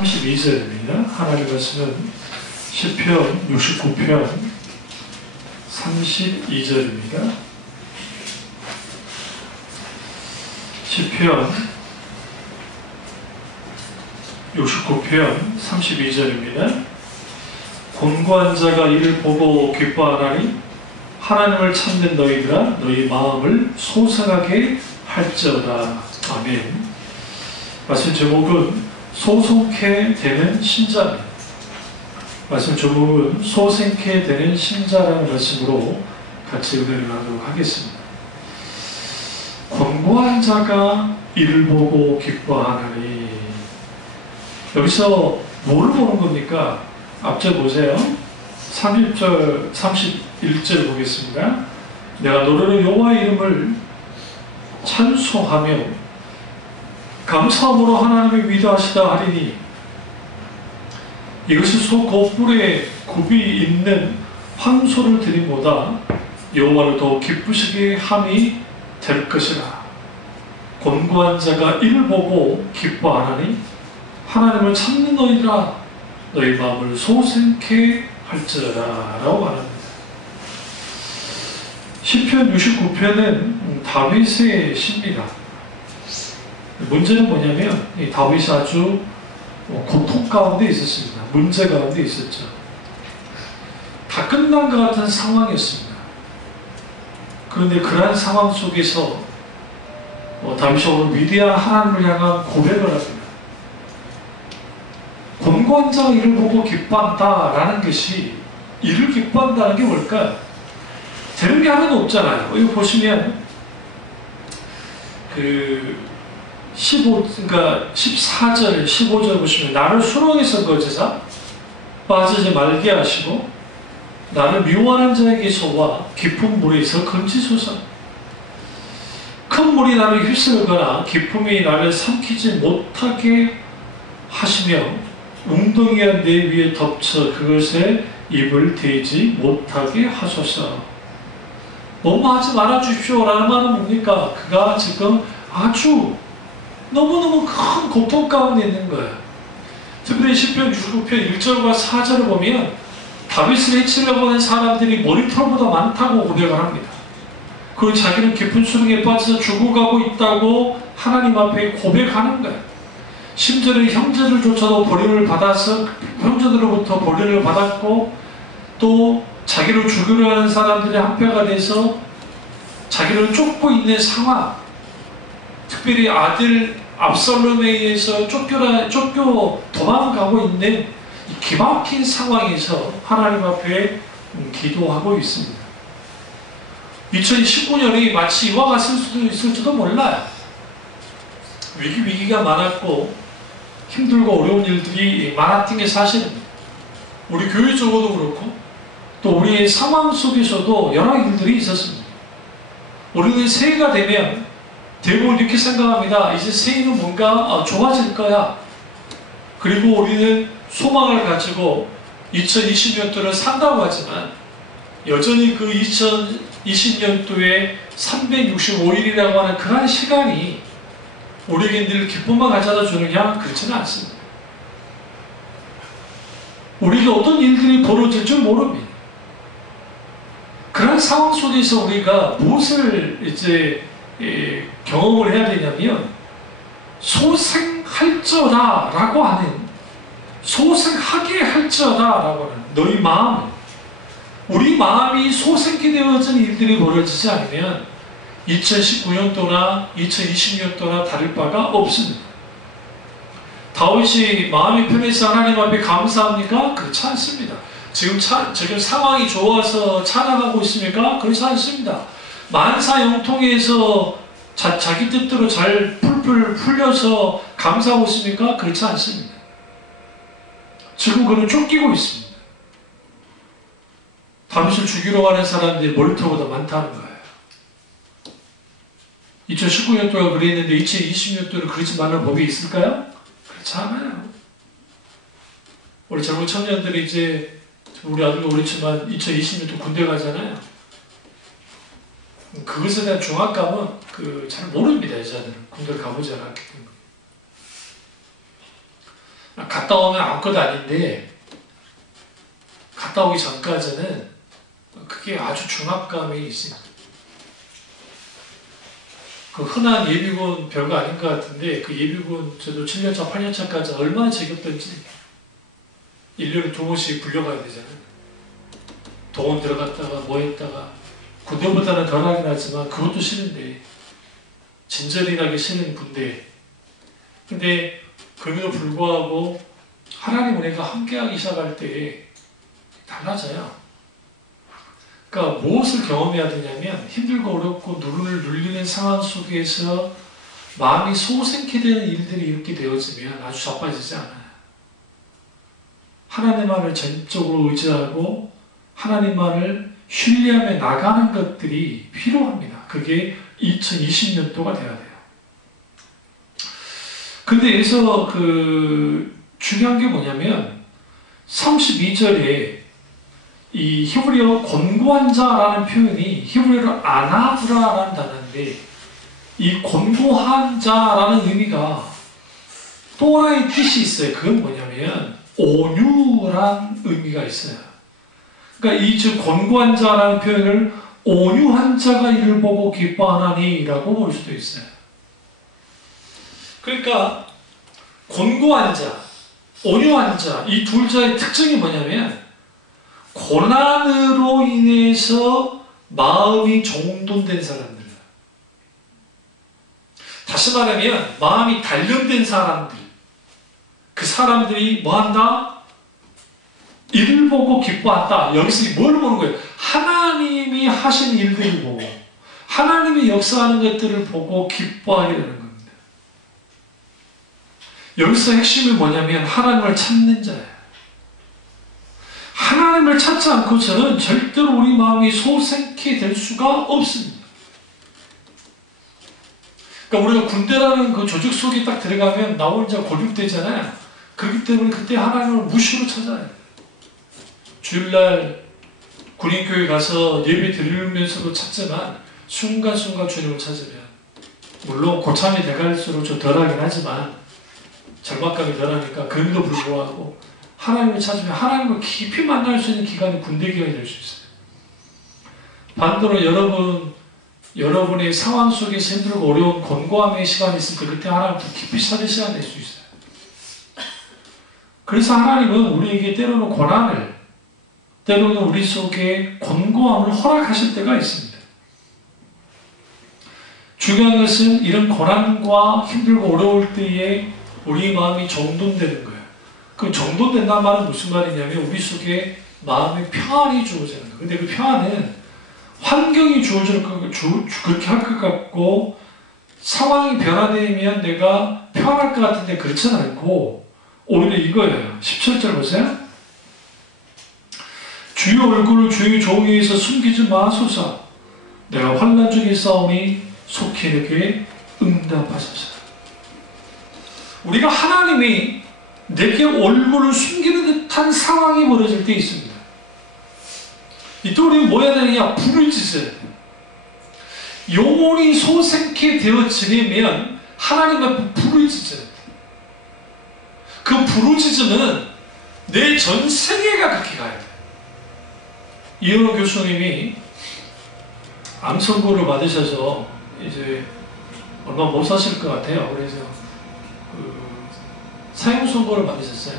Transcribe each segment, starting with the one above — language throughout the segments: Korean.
32절입니다. 하나님 말씀은 시편 69편 32절입니다. 시편 69편 32절입니다. 곤고한 자가 이를 보고 기뻐하나니 하나님을 찾는 너희들아 너희 마음을 소생하게 할지어다. 아멘. 말씀 제목은 소생케 되는 신자입니다. 말씀 제목은 소생케 되는 신자라는 말씀으로 같이 은혜를 나누도록 하겠습니다. 곤고한 자가 이를 보고 기뻐하나니, 여기서 뭐를 보는 겁니까? 앞절 보세요. 30절, 31절 보겠습니다. 내가 노래로 여호와의 이름을 찬송하며 감사함으로 하나님을 위대하시다 하리니 이것이 소 겉불에 굽이 있는 황소를 드림보다 여호와를 더 기쁘시게 함이 될 것이라. 곤고한 자가 이를 보고 기뻐하나니 하나님을 찾는 너희들아 너희 마음을 소생케 할지어다 라고 말합니다. 시편 69편은 다윗의 시입니다. 문제는 뭐냐면 이 다윗이 아주 고통 가운데 있었습니다. 문제 가운데 있었죠. 다 끝난 것 같은 상황이었습니다. 그런데 그러한 상황 속에서 다윗이 오늘 위대한 하나님을 향한 고백을 합니다. 곤고한 자가 이를 보고 기뻐한다라는 것이, 이를 기뻐한다는 게 뭘까요? 되는 게 하나도 없잖아요. 이거 보시면 그러니까 14절, 15절 보시면 나를 수렁에서 거저사 빠지지 말게 하시고 나를 미워하는 자에게서와 깊은 물에서 건지소서. 큰 물이 나를 휩쓸거나 깊음이 나를 삼키지 못하게 하시며 웅덩이가 내 위에 덮쳐 그것에 입을 대지 못하게 하소서. 너무 하지 말아주십시오 라는 말은 뭡니까? 그가 지금 아주 너무너무 큰 고통 가운데 있는 거예요. 특별히 시편 69편 1절과 4절을 보면 다윗을 해치려고 하는 사람들이 머리털보다 많다고 고백을 합니다. 그리고 자기는 깊은 수렁에 빠져서 죽어가고 있다고 하나님 앞에 고백하는 거예요. 심지어는 형제들조차도 버림을 받아서 형제들로부터 버림을 받았고 또 자기를 죽이려 하는 사람들이 한패가 돼서 자기를 쫓고 있는 상황, 특별히 아들 압살롬에 의해서 쫓겨 도망가고 있는 이 기막힌 상황에서 하나님 앞에 기도하고 있습니다. 2019년이 마치 이와 같을 수도 있을지도 몰라요. 위기가 많았고 힘들고 어려운 일들이 많았던 게 사실입니다. 우리 교회적으로도 그렇고 또 우리의 상황 속에서도 여러 일들이 있었습니다. 우리는 새해가 되면 대부분 이렇게 생각합니다. 이제 새해는 뭔가 좋아질 거야. 그리고 우리는 소망을 가지고 2020년도를 산다고 하지만 여전히 그 2020년도에 365일이라고 하는 그런 시간이 우리에게 늘 기쁨만 가져다 주느냐? 그렇지는 않습니다. 우리에게 어떤 일들이 벌어질 줄 모릅니다. 그런 상황 속에서 우리가 무엇을 이제 경험을 해야 되냐면 소생할지어다 라고 하는, 소생하게 할지어다 라고 하는 너희 마음, 우리 마음이 소생케 되어진 일들이 벌어지지 않으면 2019년도나 2020년도나 다를 바가 없습니다. 다윗이 마음이 편해서 하나님 앞에 감사합니까? 그렇지 않습니다. 지금 상황이 좋아서 찬양하고 있습니까? 그렇지 않습니다. 만사 영통에서 자기 뜻대로 잘 풀풀 풀려서 감사하고 있습니까? 그렇지 않습니다. 지금 그는 쫓기고 있습니다. 다윗을 죽이러 가는 사람들이 머리털보다 많다는 거예요. 2019년도가 그랬는데 2020년도는 그러지 말라는 법이 있을까요? 그렇지 않아요. 우리 젊은 청년들이 이제 우리 아들도 그렇지만 2020년도 군대 가잖아요. 그것에 대한 중압감은 잘 모릅니다. 여자들은 군대를 가보지 않았기 때문에. 갔다 오면 아무것도 아닌데 갔다 오기 전까지는 그게 아주 중압감이 있습니다. 그 흔한 예비군 별거 아닌 것 같은데 그 예비군 저도 7년차, 8년차까지 얼마나 지겹던지 1년에 2번씩 불려가야 되잖아요. 동원 들어갔다가 뭐 했다가 군대보다는 덜 하긴 하지만 그것도 싫은데 진절이 나기 싫은 군대. 근데 그럼에도 불구하고 하나님 은혜가 함께하기 시작할 때 달라져요. 그러니까 무엇을 경험해야 되냐면 힘들고 어렵고 누를 눌리는 상황 속에서 마음이 소생케 되는 일들이 이렇게 되어지면 아주 자빠지지 않아요. 하나님만을 전적으로 의지하고 하나님만을 신뢰하며 나가는 것들이 필요합니다. 그게 2020년도가 돼야 돼요. 근데 여기서 중요한 게 뭐냐면 32절에 이 히브리어 권고한 자라는 표현이 히브리어로 아나브라라는 단어인데 이 권고한 자라는 의미가 또 하나의 뜻이 있어요. 그건 뭐냐면 온유란 의미가 있어요. 그러니까 이 즉 권고한 자라는 표현을 온유한 자가 이를 보고 기뻐하나니 라고 볼 수도 있어요. 그러니까 권고한 자, 온유한 자, 이 둘 자의 특징이 뭐냐면 고난으로 인해서 마음이 정돈된 사람들, 다시 말하면 마음이 단련된 사람들, 그 사람들이 뭐한다? 이를 보고 기뻐한다. 여기서 뭘 보는 거예요? 하나님이 하신 일들을 보고 하나님이 역사하는 것들을 보고 기뻐하게 되는 겁니다. 여기서 핵심이 뭐냐면 하나님을 찾는 자예요. 하나님을 찾지 않고서는 절대로 우리 마음이 소생케 될 수가 없습니다. 그러니까 우리가 군대라는 그 조직 속에 딱 들어가면 나 혼자 고립되잖아요. 그렇기 때문에 그때 하나님을 무시로 찾아야 돼요. 주일날 군인교회 가서 예배 드리면서도 찾지만 순간순간 주님을 찾으면 물론 고참이 돼갈수록 좀 덜하긴 하지만 절망감이 덜하니까 그럼에도 불구하고 하나님을 찾으면 하나님을 깊이 만날 수 있는 기간이 군대 기간이 될 수 있어요. 반대로 여러분의 상황 속에서 힘들고 어려운 권고함의 시간이 있을 때 그때 하나님을 깊이 찾는 시간이 될 수 있어요. 그래서 하나님은 우리에게 때로는 고난을 때로는 우리 속에 권고함을 허락하실 때가 있습니다. 중요한 것은 이런 고난과 힘들고 어려울 때에 우리 마음이 정돈되는 거예요. 그 정돈된다는 말은 무슨 말이냐면 우리 속에 마음의 평안이 주어지는 거예요. 근데 그 평안은 환경이 주어질 그렇게 할 것 같고 상황이 변화되면 내가 평안할 것 같은데 그렇진 않고 오히려 이거예요. 17절 보세요. 주의 얼굴을 주의 종에게서 숨기지 마소서. 내가 환난 중에 싸우니 속히 내게 응답하소서. 우리가 하나님이 내게 얼굴을 숨기는 듯한 상황이 벌어질 때 있습니다. 이때 우리는 뭐 해야 되느냐? 부르짖어야 돼요. 영혼이 소생케 되어 지내면 하나님 앞에 부르짖어야 돼요. 그 부르짖음은 내 전 세계가 그렇게 가야 돼요. 이현호 교수님이 암 선고를 받으셔서 이제 얼마 못 사실 것 같아요. 그래서 사형 선고를 받으셨어요.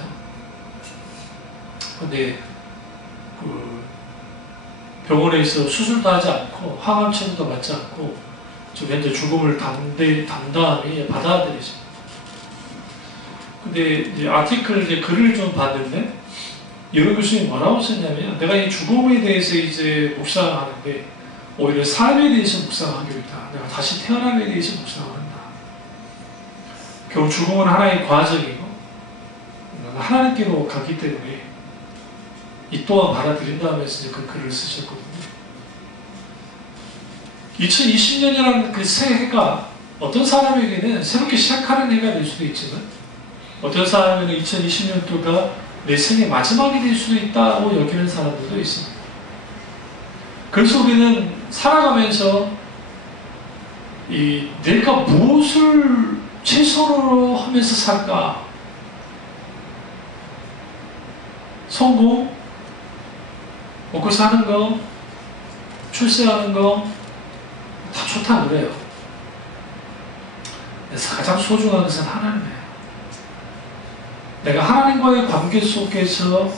근데 병원에서 수술도 하지 않고 항암 치료도 받지 않고 좀 현재 죽음을 담담히 받아들이죠. 근데 이제 아티클 이제 글을 좀 봤는데 여러 교수님이 뭐라고 썼냐면 내가 이 죽음에 대해서 이제 묵상하는데 오히려 삶에 대해서 묵상하기로 했다. 내가 다시 태어남에 대해서 묵상을 한다. 결국 죽음은 하나의 과정이고 하나님께로 갔기 때문에 이 또한 받아들인다 하면서 이제 그 글을 쓰셨거든요. 2020년이라는 그 새해가 어떤 사람에게는 새롭게 시작하는 해가 될 수도 있지만 어떤 사람에게는 2020년도가 내 생의 마지막이 될 수도 있다고 여기는 사람들도 있습니다. 그래서 우리는 살아가면서 내가 무엇을 최선으로 하면서 살까? 성공, 먹고 사는 거, 출세하는 거, 다 좋다 그래요. 그래서 가장 소중한 것은 하나님이에요. 내가 하나님과의 관계 속에서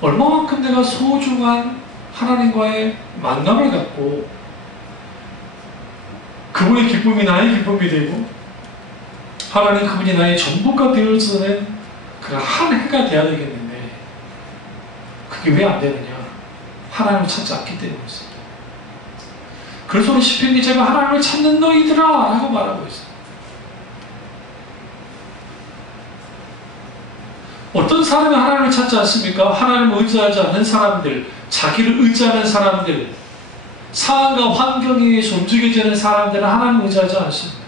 얼마만큼 내가 소중한 하나님과의 만남을 갖고 그분의 기쁨이 나의 기쁨이 되고 하나님 그분이 나의 전부가 되어서는 그런 한 해가 돼야 되겠는데 그게 왜 안 되느냐? 하나님을 찾지 않기 때문이었어요. 그래서 우리 시편이 제가 하나님을 찾는 너희들아 라고 말하고 있어요. 어떤 사람이 하나님을 찾지 않습니까? 하나님을 의지하지 않는 사람들, 자기를 의지하는 사람들, 상황과 환경에 의해서 움직여지는 사람들은 하나님을 의지하지 않습니다.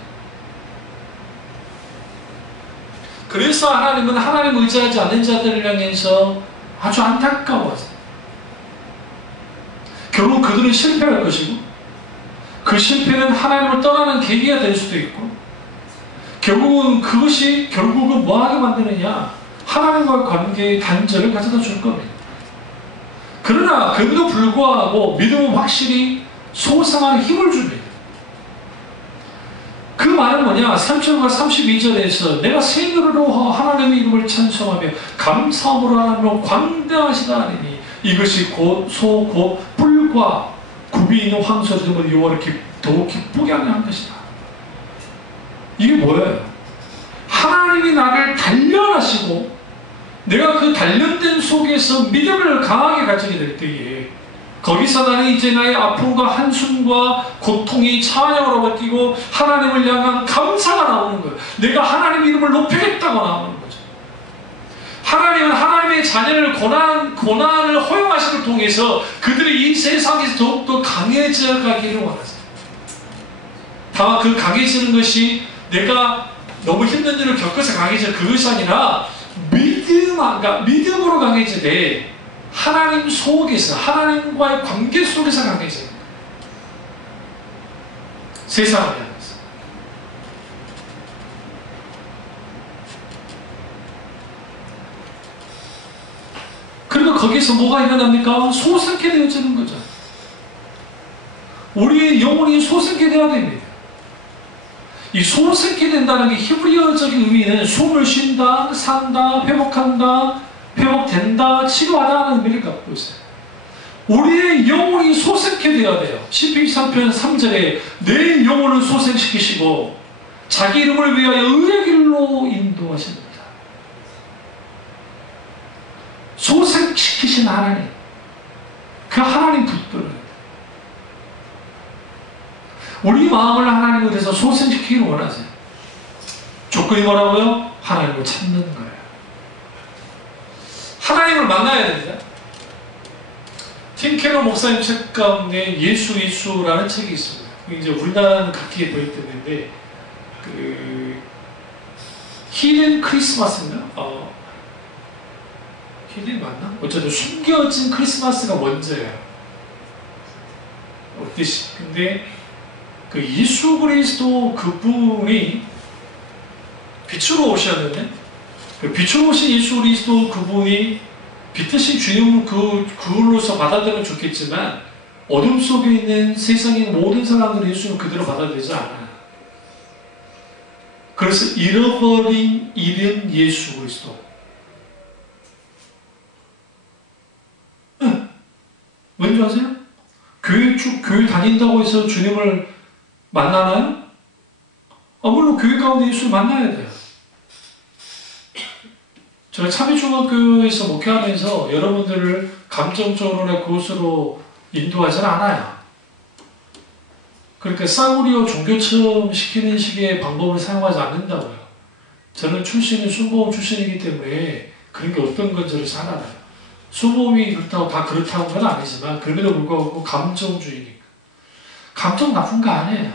그래서 하나님은 하나님을 의지하지 않는 자들을 향해서 아주 안타까워하세요. 결국 그들은 실패할 것이고 그 실패는 하나님을 떠나는 계기가 될 수도 있고 결국은 그것이 결국은 뭐하게 만드느냐? 하나님과의 관계의 단절을 가져다 줄 겁니다. 그러나 그럼에도 불구하고 믿음은 확실히 소상한 힘을 줍니다. 그 말은 뭐냐? 3절과 32절에서 내가 새 노래로 하나님의 이름을 찬송하며 감사함으로 하나님을 광대하시다 하니 이것이 곧 소 곧 뿔과 굽이 있는 황소를 들으면 여호와를 더욱 기쁘게 하게 한 것이다. 이게 뭐예요? 하나님이 나를 단련하시고 내가 그 단련된 속에서 믿음을 강하게 가지게 될 때에 거기서 나는 이제 나의 아픔과 한숨과 고통이 찬양으로 바뀌고 하나님을 향한 감사가 나오는 거예요. 내가 하나님의 이름을 높이겠다고 나오는 거죠. 하나님은 하나님의 자녀를 고난을 허용하심을 통해서 그들이 이 세상에서 더욱더 강해져 가기를 원하세요. 다만 그 강해지는 것이 내가 너무 힘든 일을 겪어서 강해져 그것이 아니라 믿음으로 강해지되 하나님 속에서 하나님과의 관계 속에서 강해져요. 세상을 향해서. 그리고 거기서 뭐가 일어납니까? 소생케 되어지는 거죠. 우리의 영혼이 소생케 되어야 됩니다. 이 소생케 된다는 게 히브리어적인 의미는 숨을 쉰다, 산다, 회복한다, 회복된다, 치료하다 하는 의미를 갖고 있어요. 우리의 영혼이 소생케 되어야 돼요. 시편 23편 3절에 내 영혼을 소생시키시고 자기 이름을 위하여 의의 길로 인도하십니다. 소생시키신 하나님, 그 하나님 붙들어요. 우리 마음을 하나님에 대해서 소생시키기를 원하세요. 조건이 뭐라고요? 하나님을 찾는 거예요. 하나님을 만나야 됩니다. 팀 캐러 목사님 책 가운데 예수라는 책이 있습니다. 이제 우리나라는 각기에 도입됐는데 히든 크리스마스인가? 히든 맞나? 어쨌든 숨겨진 크리스마스가 먼저예요. 어땠지? 근데 그 예수 그리스도 그분이 빛으로 오셨는데 그 빛으로 오신 예수 그리스도 그분이 빛이신 주님을 그걸로서 받아들이면 좋겠지만 어둠 속에 있는 세상의 모든 사람들은 예수님을 그대로 받아들이지 않아요. 그래서 잃어버린 이름 예수 그리스도. 왠지 아세요? 교회 다닌다고 해서 주님을 만나나요? 물론 교회 가운데 예수를 만나야 돼요. 제가 참여중학교에서 목회하면서 여러분들을 감정적으로나 그것으로 인도하지는 않아요. 그러니까 싸구려 종교처럼 시키는 식의 방법을 사용하지 않는다고요. 저는 출신이 순복음 출신이기 때문에 그런 게 어떤 건지를 잘 알아요. 순복음이 그렇다고 다 그렇다는 건 아니지만 그럼에도 불구하고 감정주의니까. 감정 나쁜 거 아니에요.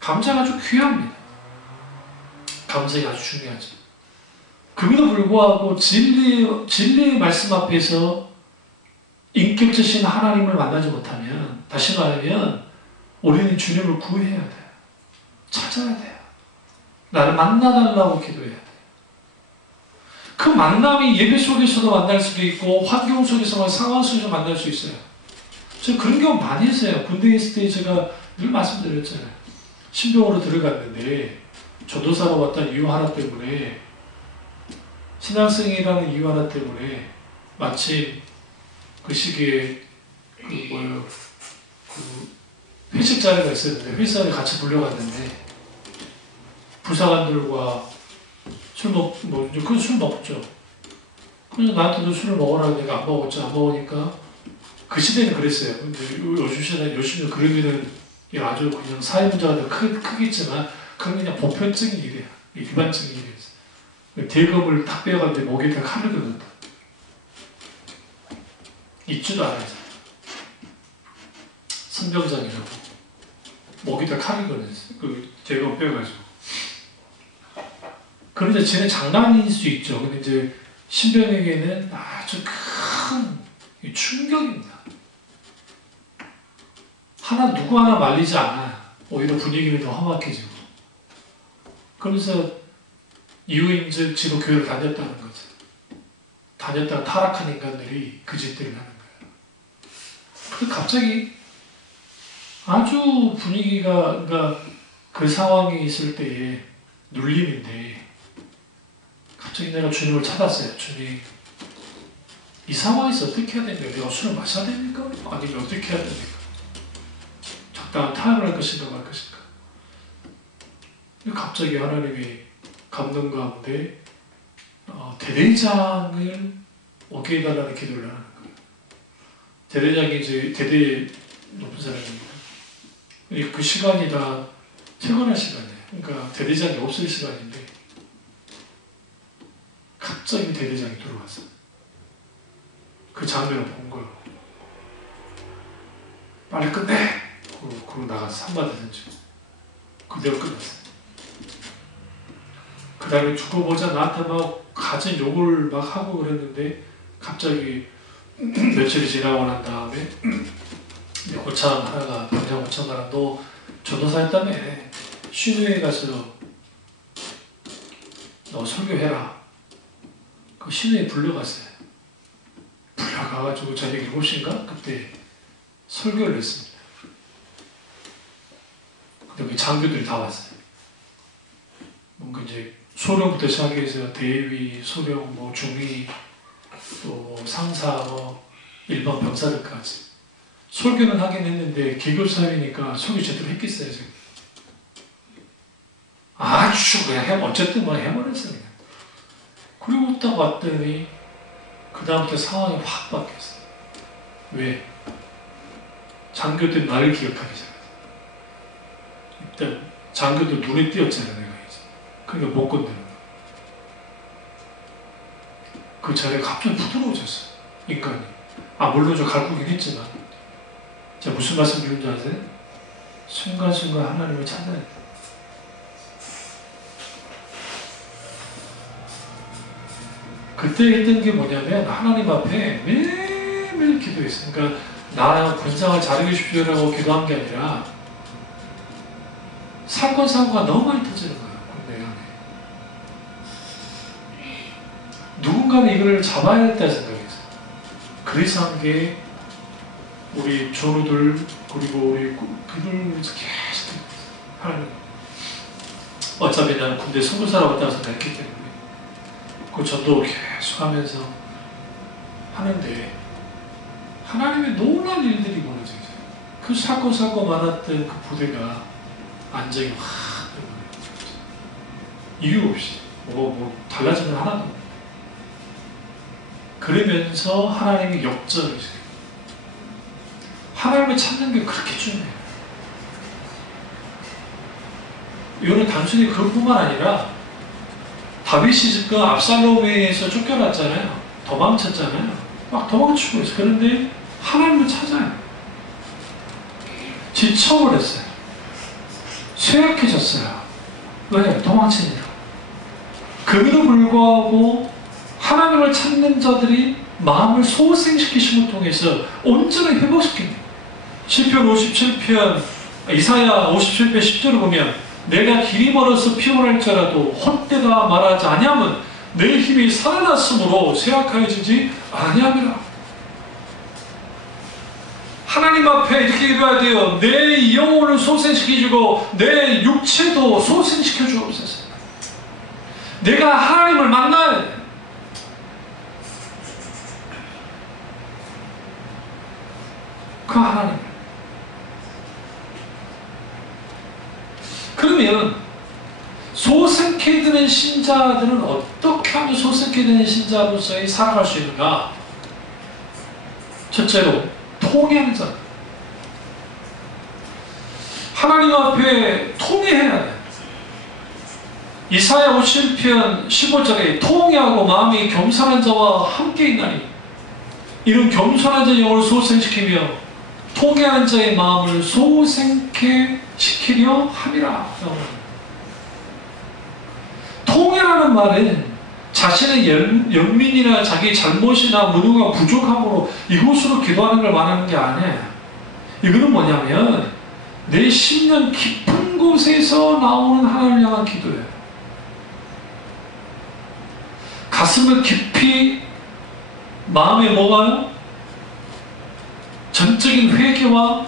감정이 아주 귀합니다. 감정이 아주 중요하죠. 그럼에도 불구하고 진리의 말씀 앞에서 인격적인 하나님을 만나지 못하면 다시 말하면 우리는 주님을 구해야 돼요. 찾아야 돼요. 나를 만나달라고 기도해야 돼요. 그 만남이 예배 속에서도 만날 수도 있고 환경 속에서 상황 속에서 만날 수 있어요. 저 그런 경우 많이 했어요. 군대에 있을 때 제가 늘 말씀드렸잖아요. 신병으로 들어갔는데 전도사로 왔다는 이유 하나 때문에, 신앙생이라는 이유 하나 때문에 마침 그 시기에 회식 자리가 있었는데 회사에 같이 불려갔는데 부사관들과 술 먹죠. 그래서 나한테도 술을 먹으라고 내가 안 먹었죠. 안 먹으니까 그 시대는 그랬어요. 근데 요즘은 그런 일은 아주 그냥 사회 문제가 더 크겠지만 그건 그냥 보편적인 일이야. 일반적인 일이었어. 대검을 탁 빼어갔는데 목에다 칼을 긋는다. 있지도 않아요. 선병장이라고 목에다 칼을 긋었어요. 그 대검 빼어가지고. 그런데 쟤는 장난일 수 있죠. 근데 이제 신병에게는 아주 큰 충격입니다. 누구 하나 말리지 않아. 오히려 분위기는 더 험악해지고. 그래서 이후인즉 지도 교회를 다녔다는 거죠. 다녔다가 타락한 인간들이 그 짓들을 하는 거예요. 근데 갑자기 아주 분위기가, 그러니까 그 상황에 있을 때에 눌림인데, 갑자기 내가 주님을 찾았어요. 주님, 이 상황에서 어떻게 해야 됩니까? 내가 술을 마셔야 됩니까? 아니면 어떻게 해야 됩니까? 적당한 타협을 할 것인가 말 것인가? 갑자기 하나님이 감동 가운데 대대장을 오게 해달라는 기도를 하는 거예요. 대대장이 이제 대대 높은 사람입니다. 그 시간이 다 퇴근할 시간이에요. 그러니까 대대장이 없을 시간인데 갑자기 대대장이 들어왔어요. 그 장면을 본 거예요. 빨리 끝내! 그러고 나가서 한마디 던지고 그대로 끝났어요. 그 다음에 두고 보자 나한테 막 가진 욕을 막 하고 그랬는데 갑자기 며칠이 지나고 난 다음에 고참 하나가 당장 고참 하나 너 전도사 했다며 신우에 가서 너 설교해라. 그 신우에 불려갔어요. 불려가가지고 저녁 7시인가? 그때 설교를 했습니다. 근데 그 장교들이 다 왔어요. 뭔가 이제 소령부터 시작해서 대위, 소령, 뭐 중위, 또 상사, 뭐 일반 병사들까지. 설교는 하긴 했는데 개교 사회니까 설교 제대로 했겠어요 지금. 아주 그냥 어쨌든 뭐 해버렸어요 그냥. 그리고 딱 왔더니 그 다음부터 상황이 확 바뀌었어요. 왜? 장교들이 나를 기억하기 시작했어요. 일단 장교들 눈에 띄었잖아요 내가 이제. 그러니까 못 건드는 거야. 그 자리가 갑자기 부드러워졌어요 인간이. 물론 좀 갈구긴 했지만 제가 무슨 말씀 드리는지 아세요? 순간순간 하나님을 찾아야 돼. 그때 했던 게 뭐냐면 하나님 앞에 매일매일 기도했어요. 그러니까 나 군상을 잘하게 주십시오라고 기도한 게 아니라 사건 사고가 너무 많이 터지는 거예요. 군대 안에. 누군가는 이걸 잡아야겠다 생각했어요. 그래서 한 게 우리 전우들 그리고 우리 그들 계속 하나님 어차피 나는 군대 선교사라고 따라서 했기 때문에 그 전도 계속 하면서 하는데 하나님의 놀라운 일들이 벌어지죠. 그 사건 많았던 그 부대가 안정이 확 이유 없이 뭐 달라진 건 하나도 없고 그러면서 하나님이 역전을 해요. 하나님을 찾는 게 그렇게 중요해요. 이거는 단순히 그것뿐만 아니라 다윗이 지금 압살롬에서 쫓겨났잖아요. 도망쳤잖아요. 막 도망치고 있어요. 그런데 하나님을 찾아요. 지쳐버렸어요. 쇠약해졌어요. 왜? 도망치니까. 그럼에도 불구하고 하나님을 찾는 자들이 마음을 소생시키심을 통해서 온전히 회복시킵니다. 시편 57편, 이사야 57편 10절을 보면 내가 길이 멀어서 피곤할지라도 헛되다 말하지 아니하면 내 힘이 살아났으므로 쇠약하여지지 아니함이라. 하나님 앞에 이렇게 기도해야 돼요. 내 영혼을 소생시켜주고 내 육체도 소생시켜 주옵소서. 내가 하나님을 만나야 돼. 그 하나님. 그러면 소생케 되는 신자들은 어떻게 하면 소생케 되는 신자로서의 살아갈 수 있는가? 첫째로 통해하는 자. 하나님 앞에 통해해야 돼. 이사야 57편 15절에 통해하고 마음이 겸손한 자와 함께 있나니 이런 겸손한 자의 영을 소생시키며 통해하는 자의 마음을 소생케 시키려 함이라. 통해라는 말은 자신의 연민이나 자기 잘못이나 무능과 부족함으로 이곳으로 기도하는 걸 말하는 게 아니에요. 이거는 뭐냐면 내 심령 깊은 곳에서 나오는 하나님을 향한 기도예요. 가슴을 깊이 마음에 뭐가요? 전적인 회개와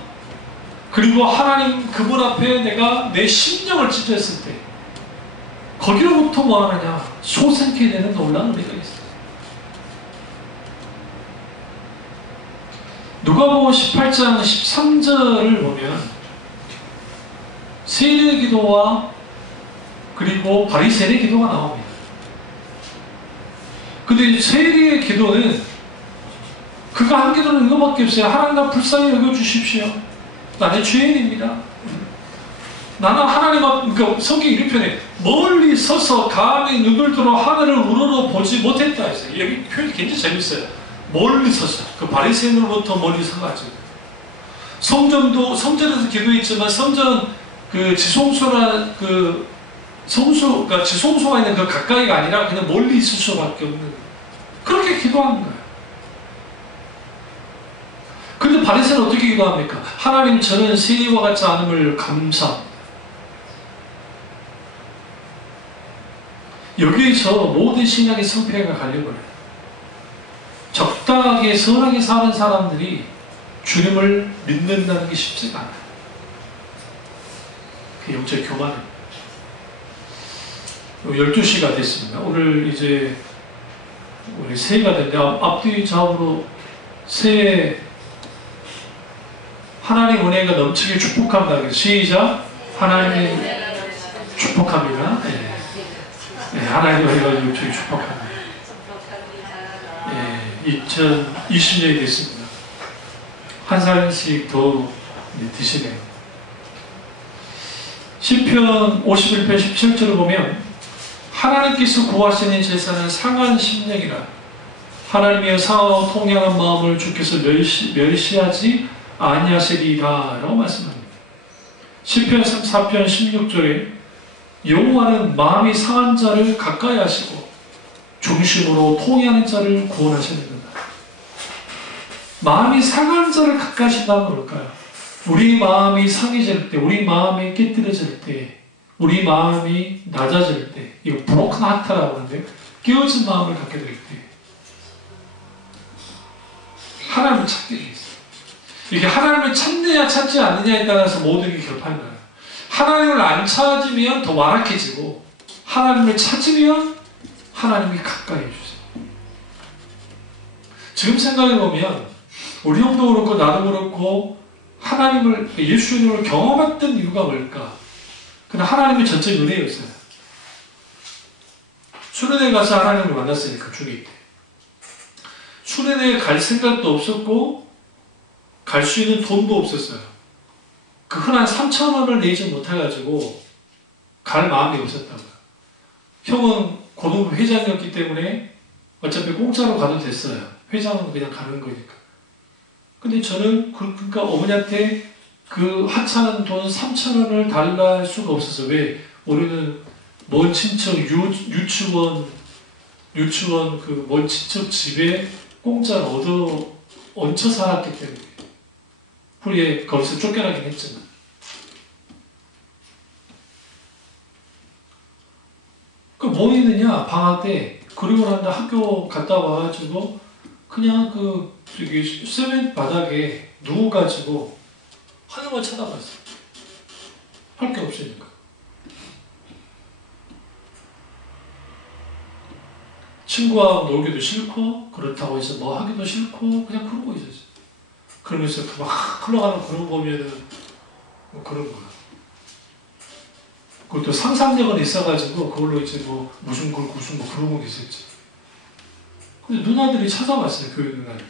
그리고 하나님 그분 앞에 내가 내 심령을 찢었을 때 거기로부터 뭐 하느냐? 소생케 되는 놀라운 은혜가 있어요. 누가복음 18장 13절을 보면 세례의 기도와 그리고 바리새인의 기도가 나옵니다. 근데 세례의 기도는 그가 한 기도는 이거밖에 없어요. 하나님 나 불쌍히 여겨주십시오. 나는 죄인입니다. 나는 하나님 앞, 그러니까 성경이 이렇게 표현해. 멀리 서서 감히 눈을 들어 하늘을 우러러 보지 못했다 했어요. 여기 표현이 굉장히 재밌어요. 멀리 서서. 그 바리새인으로부터 멀리 서가지고. 성전에서 기도했지만 성전 그 지성소나 그 성소, 그러니까 지성소가 있는 그 가까이가 아니라 그냥 멀리 있을 수밖에 없는. 그렇게 기도하는 거예요. 근데 바리새인은 어떻게 기도합니까? 하나님 저는 세리와 같지 않음을 감사합니다. 여기에서 모든 신앙의 성패가 갈려버려요. 적당하게 선하게 사는 사람들이 주님을 믿는다는 게 쉽지가 않아요. 그 영적 교만은 12시가 됐습니다. 오늘 이제 우리 새해가 됐는데 앞뒤 좌우로 새해 하나님 은혜가 넘치게 축복합니다. 시작. 하나님 축복합니다. 네. 네, 하나님 은혜가 넘치게 축복합니다. 네, 2020년이 됐습니다. 한 살씩 더 드시네요. 시편 51편 17절을 보면 하나님께서 구하시는 제사는 상한 심령이라 하나님이여 상하고 통향한 마음을 주께서 멸시하지 아니하시리라 라고 말씀합니다. 시편 34편 16절에 여호와는 마음이 상한 자를 가까이 하시고 중심으로 통해하는 자를 구원하시는구나. 마음이 상한 자를 가까이 하신다면 뭘까요? 우리 마음이 상해질 때, 우리 마음이 깨뜨려질 때, 우리 마음이 낮아질 때, 이거 브로큰 하트라고 하는데 깨어진 마음을 갖게 될 때 하나님을 찾게 돼 있어요. 이게 하나님을 찾느냐 찾지 않느냐에 따라서 모든 게 결판이 나요. 하나님을 안 찾으면 더 완악해지고 하나님을 찾으면 하나님이 가까이 해주세요. 지금 생각해보면 우리 형도 그렇고 나도 그렇고 하나님을, 예수님을 경험했던 이유가 뭘까? 그냥 하나님의 전적 은혜였어요. 수련회 가서 하나님을 만났으니까 중2 때. 수련회에 갈 생각도 없었고 갈 수 있는 돈도 없었어요. 그 흔한 3,000원을 내지 못해가지고 갈 마음이 없었다고요. 형은 고등부 회장이었기 때문에 어차피 공짜로 가도 됐어요. 회장은 그냥 가는 거니까. 근데 저는 그러니까 어머니한테 그 하찮은 돈 3,000원을 달라 할 수가 없었어요. 왜? 우리는 먼 친척 유치원 그 먼 친척 집에 공짜로 얹혀 살았기 때문에 후에 거기서 쫓겨나긴 했지만 그 뭐 했느냐? 방학 때 그리고 난 다음에 학교 갔다 와가지고 그냥 그 저기 세면 바닥에 누워가지고 하늘만 쳐다봤어. 할 게 없으니까. 친구하고 놀기도 싫고 그렇다고 해서 뭐 하기도 싫고 그냥 그러고 있었어. 그러면서 막 흘러가는 구름 보면은 뭐 그런 거야. 그것도 상상력은 있어가지고 그걸로 이제 뭐 무슨 걸 무슨 뭐 그런 거 있었지. 근데 누나들이 찾아왔어요. 교회 누나들이.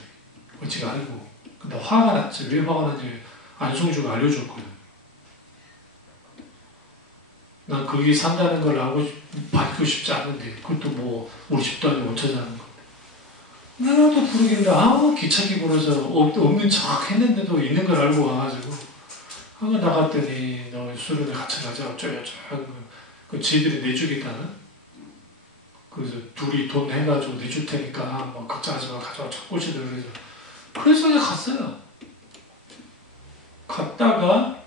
제가 알고. 근데 화가 났지. 왜 화가 났는지 안성주가 알려줬거든. 난 거기 산다는 걸 받고 싶지 않은데 그것도 뭐 우리 집도 아니고 얹혀 사는 건데 나도 부르길래 기차기 불어서 없는 척 했는데도 있는 걸 알고 와가지고 한번 나갔더니 너 수련회 같이 가자 어쩌고저쩌고 그 지들이 내주겠다는 그래서 둘이 돈 해가지고 내줄 테니까 뭐 걱정하지 마 가져와 꼬시들 그래서 그냥 갔어요. 갔다가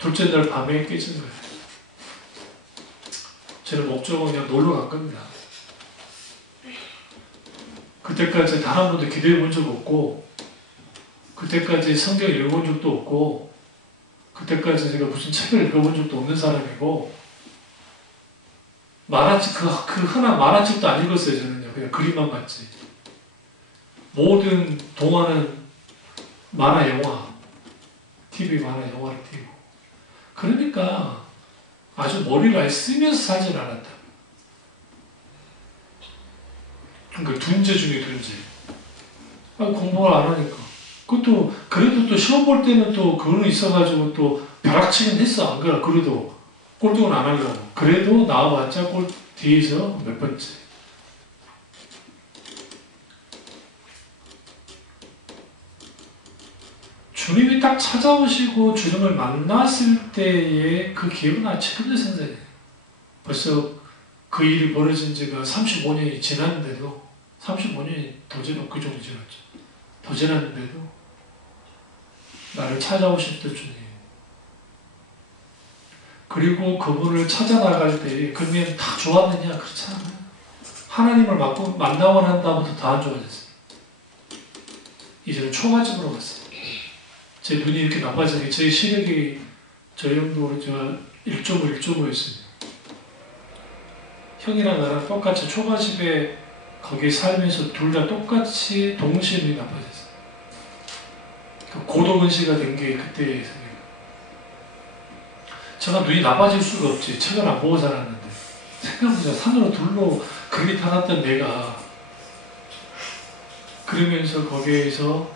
둘째 날 밤에 깨진 거예요. 저는 목적은 그냥 놀러 간 겁니다. 그때까지 단 한 번도 기도해 본 적 없고 그때까지 성경 읽어본 적도 없고 그때까지 제가 무슨 책을 읽어본 적도 없는 사람이고 만화책 그 흔한 만화책도 안 읽었어요. 저는요. 그냥 그림만 봤지. 모든 동화는 만화 영화 TV 만화 영화를 띄고 그러니까 아주 머리를 아예 쓰면서 살진 않았다. 그러니까 둔재 중에 둔재. 공부를 안 하니까. 그것도 그래도 또 시험 볼 때는 또 그거는 있어가지고 또 벼락치긴 했어. 안 그래? 그래도 꼴등은 안 하려고. 그래도 나와봤자 꼴 뒤에서 몇 번째. 주님이 딱 찾아오시고 주님을 만났을 때의 그 기억은 아주 최근에 생각해요. 벌써 그 일이 벌어진 지가 35년이 지났는데도 35년이 더 지났고 그 정도 지났죠. 더 지났는데도 나를 찾아오실 때 주님 그리고 그분을 찾아 나갈 때 그러면 다 좋았느냐? 그렇지 않아요. 하나님을 만나고 난 다음부터 다 안 좋아졌어요. 이제는 초가집으로 갔어요. 제 눈이 이렇게 나빠지니 제 시력이 저 정도로 1.5였습니다. 형이랑 나랑 똑같이 초가집에 거기 살면서 둘 다 똑같이 동시에 눈이 나빠졌어요. 고도근시가 된 게 그때의 생각. 제가 눈이 나빠질 수가 없지. 책을 안 보고 살았는데 생각보다 산으로 둘로 그렇게 타났던 내가 그러면서 거기에서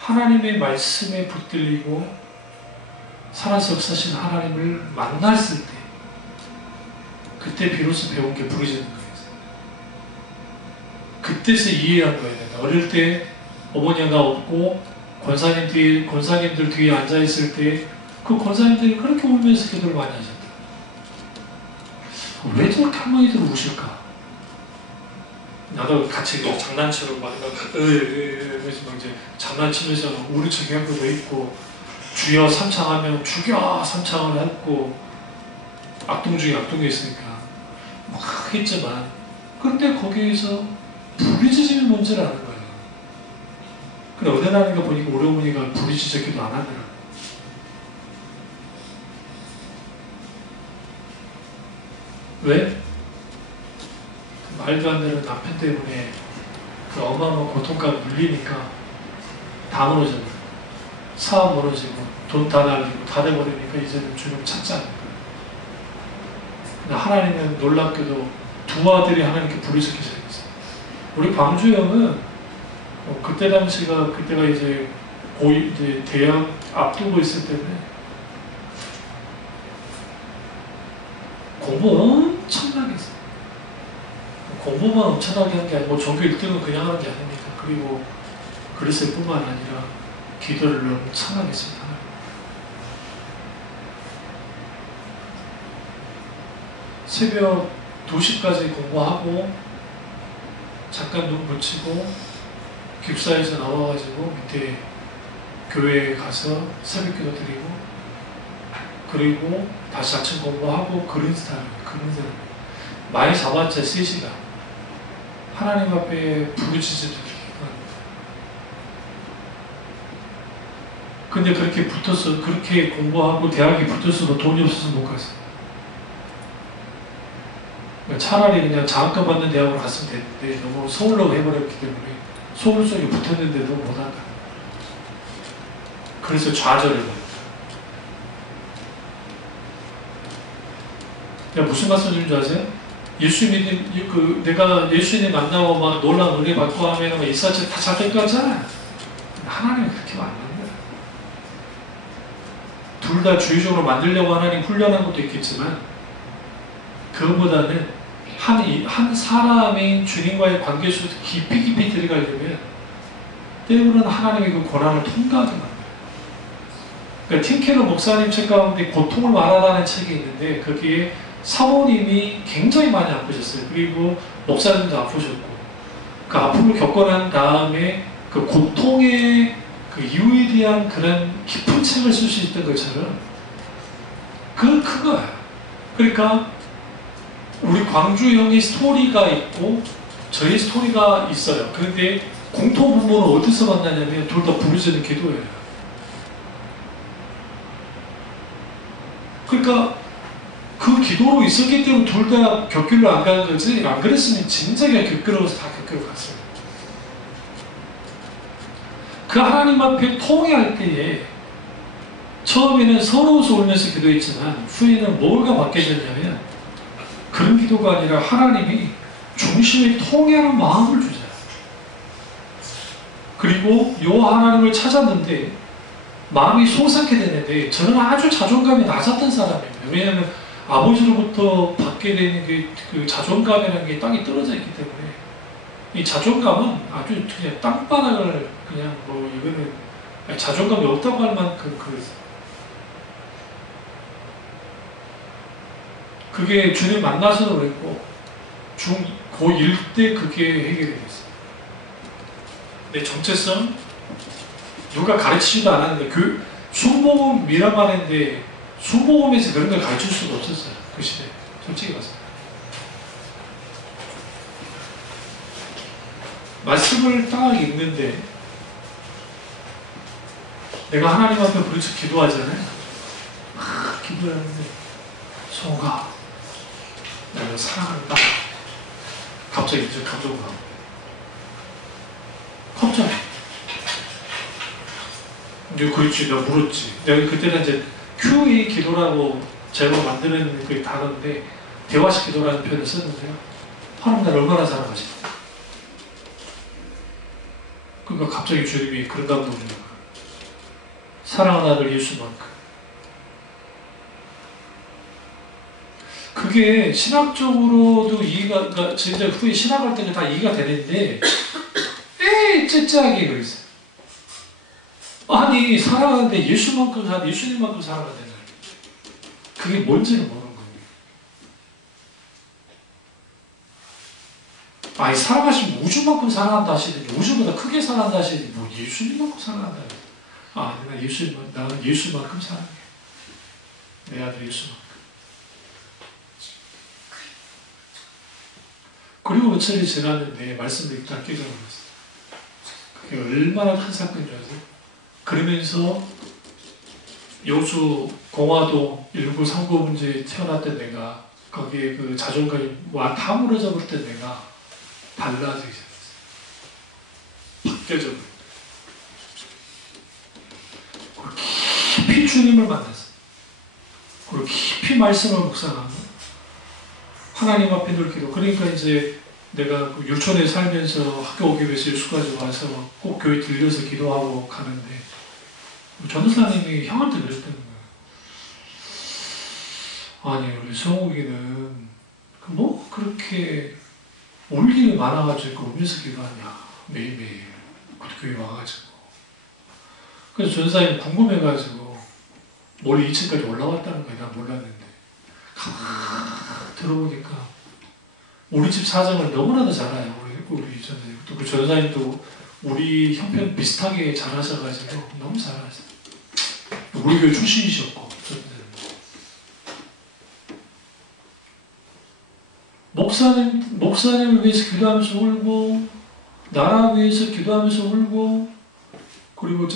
하나님의 말씀에 붙들리고 살아서 역사하신 하나님을 만났을 때 그때 비로소 배운 게 부르짖는 거예요. 그때서 이해한 거예요. 어릴 때 어머니가 없고 권사님들 뒤에 앉아있을 때 그 권사님들이 그렇게 울면서 기도를 많이 하셨다. 왜 저렇게 할머니들 우실까? 나도 같이 장난처럼 막 그래서 이제 장난치면서 우리 척 하고도 있고 주여 삼창하면 죽여 삼창을 했고 악동 중에 악동이 있으니까 막 했지만 그런데 거기에서 부르짖음이 뭔지를 아는 거예요. 근데 어느 날인가 보니까 우리 어머니가 부르짖기도 안 하더라고요. 왜? 말도 안 되는 남편 때문에 그 어마어마한 고통감 물리니까 다 무너져요. 사업 무너지고 돈 다 날리고 다 돼버리니까 이제는 주님 찾지 않는 거예요. 근데 하나님은 놀랍게도 두 아들이 하나님께 부르짖기 시작했어요. 우리 광주 형은 그때가 이제 이제 대학 앞두고 있을 때문에 공부 엄청나게 했어요. 공부만 엄청나게 한 게 아니고 전교 1등은 그냥 하는 게 아닙니다. 그리고 그랬을 뿐만 아니라 기도를 엄청나게 했습니다. 새벽 2시까지 공부하고 잠깐 눈 붙이고 깁사에서 나와가지고 밑에 교회에 가서 새벽기도 드리고 그리고 다시 아침 공부하고 그런 스타일이에요. 그런 사람이에요. 많이 잡았자 3시간. 하나님 앞에 부르짖어도 근데 그렇게 붙어서 그렇게 공부하고 대학에 붙었어도 돈이 없어서 못 갔어요. 차라리 그냥 장학금 받는 대학으로 갔으면 됐는데 너무 서울로 해버렸기 때문에 서울 속에 붙었는데도 못한다. 그래서 좌절을 받았다. 무슨 말씀인 줄 아세요? 예수님, 내가 예수님 만나고 막 놀라운 은혜 받고 하면 일사체 다 잘 될 것 같잖아요. 하나님은 그렇게 만납니다. 둘 다 주의적으로 만들려고 하나님 훈련한 것도 있겠지만, 그것보다는 한 사람이 주님과의 관계 속에서 깊이 들어가려면, 때로는 하나님의 그 고난을 통과하게 만들어요. 그러니까 팀케러 목사님 책 가운데 고통을 말하라는 책이 있는데, 거기에 사모님이 굉장히 많이 아프셨어요. 그리고 목사님도 아프셨고, 그 아픔을 겪고 난 다음에 그 고통의 그 이유에 대한 그런 깊은 책을 쓸 수 있던 것처럼 그거예요. 그러니까 우리 광주 형의 스토리가 있고 저희 스토리가 있어요. 그런데 공통 부분은 어디서 만나냐면 둘 다 부르짖는 기도예요. 그러니까 그 기도로 있었기 때문에 둘 다 격길로 안 가는 거지, 안 그랬으면 진작에 격길로서 다 격길로 갔어요. 그 하나님 앞에 통회할 때에 처음에는 서러워서 울면서 기도했지만 후에는 뭐가 바뀌어졌냐면 그런 기도가 아니라 하나님이 중심에 통회하는 마음을 주세요. 그리고 요 하나님을 찾았는데 마음이 속상하게 되는데, 저는 아주 자존감이 낮았던 사람입니다. 왜냐하면 아버지로부터 받게 되는 그 자존감이라는 게 땅에 떨어져 있기 때문에, 이 자존감은 아주 그냥 땅바닥을 그냥 이거는 자존감이 없다고 할 만큼 그게 주님 만나서도 그랬고 고1 때 그게 해결이 됐어요. 내 정체성 누가 가르치지도 않았는데 순복음이란 말인데 순복음에서 그런 걸 가르칠 수가 없었어요. 그 시대에 솔직히 가서 말씀을 딱 읽는데 내가 하나님 앞에 부르짖어 기도하잖아요. 기도하는데 성우가 나를 사랑한다. 갑자기 이제 감동을 하고 갑자기 이제 그렇지, 내가 물었지. 내가 그때는 이제 QA 기도라고 제가 만드는 그 단어인데 대화식 기도라는 표현을 썼는데요. 하나님 나를 얼마나 사랑하실까? 그러니까 갑자기 주님이 그런 감동을 주는 거예요. 사랑하는 아들 예수만큼. 그게 신학적으로도 이해가, 그러니까 진짜 후에 신학할 때는 다 이해가 되는데 째째하게 그랬어요. 아니 사랑하는데 예수님만큼 사랑하는 그게 뭔지는 모르는 거예요. 아니 사랑하시면 우주만큼 사랑한다 하시더니 우주보다 크게 사랑한다 하시더니 뭐 예수님만큼 사랑한다. 나는 예수만큼 사랑해. 내 아들 예수만큼. 그리고 며칠이 지났는데 말씀을 다 깨져버렸어요. 그게 얼마나 큰 사건인 줄 아세요? 그러면서 여수 공화도 11939 문제에 태어났던 내가 거기에 그 자존감이 다 무너져 버릴 때 내가 달라지기 시작했어요. 바뀌어져 버렸어요. 그리고 깊이 주님을 만났어요. 그리고 깊이 말씀을 묵상하고 하나님 앞에 늘 기도. 그러니까 이제 내가 유촌에 살면서 학교 오기 위해서 여수까지 와서 꼭 교회 들려서 기도하고 가는데 전도사님이 형한테 그랬다는 거예요. 아니 우리 성욱이는 뭐 그렇게 올 일이 많아가지고 울면서 기도하냐 매일매일 교회 와가지고. 그래서 전도사님이 궁금해가지고 멀리 2층까지 올라왔다는 거예요. 난 몰랐는데 들어보니까 우리 집 사정을 너무나도 잘 알아요. 우리 전도사님. 또 그 전도사님도 우리 형편 비슷하게 잘 하셔가지고 너무 잘 하세요. 우리 교회 출신이셨고 목사님을 위해서 기도하면서 울고, 나라 위해서 기도하면서 울고, 그리고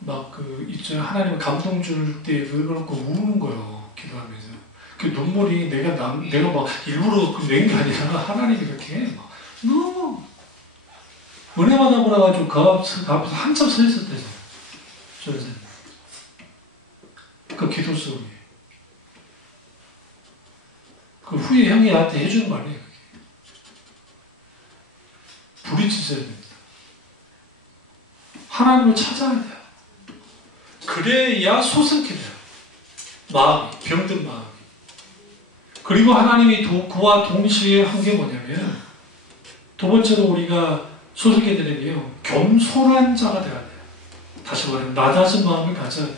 막 있잖아, 하나님 감동 줄 때 그러고 우는 거예요. 기도하면서. 그 눈물이 내가 막 일부러 낸 게 아니라 하나님이 이렇게 막 너무 은혜 받아보라가지고 그 앞에서 한참 서 있었대요. 전생. 그 기도 속에. 그 후에 형이 나한테 해주는 말이에요. 부딪히셔야 됩니다. 하나님을 찾아야 돼요. 그래야 소생케 돼요. 마음이, 병든 마음이. 그리고 하나님이 그와 동시에 한 게 뭐냐면, 두 번째로 우리가 소생케 되려면 겸손한 자가 되어야 돼요. 다시 말하면 낮아진 마음을 가져야 돼요.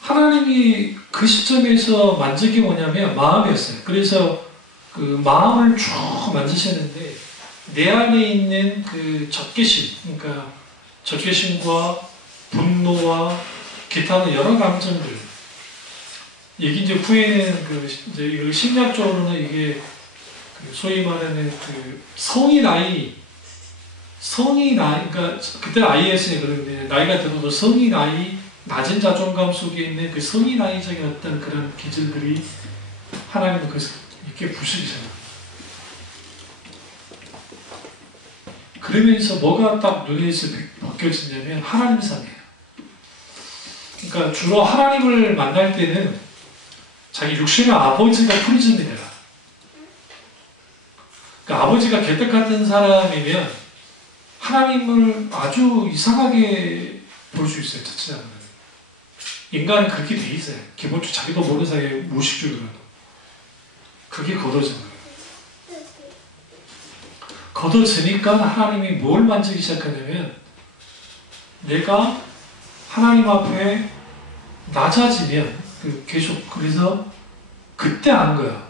하나님이 그 시점에서 만진 게 뭐냐면 마음이었어요. 그래서 그 마음을 쭉 만지셨는데 내 안에 있는 그 적개심, 그러니까 적개심과 분노와 기타는 여러 감정들. 이게 이제 후에는 이제 심리학적으로는 이게 소위 말하는 성인 나이, 그러니까 그때 아이였으니 그런데 나이가 들어도 성인 나이, 낮은 자존감 속에 있는 그 성인 나이적인 어떤 그런 기질들이 하나님은 이렇게 부수기잖아요. 그러면서 뭐가 딱 눈에서 벗겨지냐면 하나님 삶이에요. 그러니까 주로 하나님을 만날 때는 자기 육신의 아버지가 프리즘이 돼요. 그러니까 아버지가 개떡 같은 사람이면 하나님을 아주 이상하게 볼 수 있어요. 자칫하면. 인간은 그렇게 돼 있어요. 기본적으로 자기도 모르는 사이에 무의식적으로라도. 그게 걷어진 거예요. 걷어지니까 하나님이 뭘 만지기 시작하냐면 내가 하나님 앞에 낮아지면 계속 그래서 그때 아는 거야.